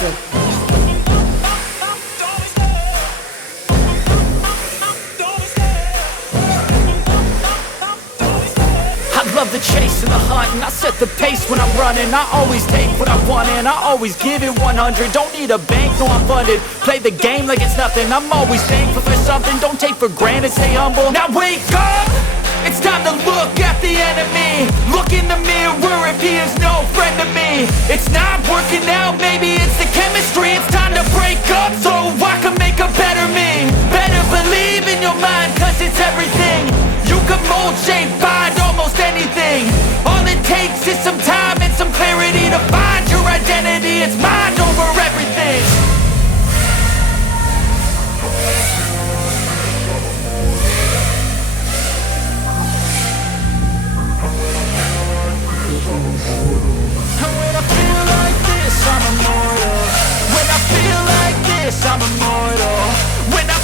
I love the chase and the hunt, and I set the pace when I'm running. I always take what I want and I always give it 100. Don't need a bank, no I'm funded. Play the game like it's nothing. I'm always thankful for something. Don't take for granted, stay humble. Now wake up! It's time to look at the enemy. Look in the mirror if he is no friend to me. It's not working out, maybe it's the chemistry. It's time to break up so I can make a better me. Better believe in your mind, cause it's everything. You can mold, shape, find almost anything. All it takes is some time and some clarity to find your identity. It's mind over everything. And when I feel like this, I'm immortal. When I feel like this, I'm immortal. When I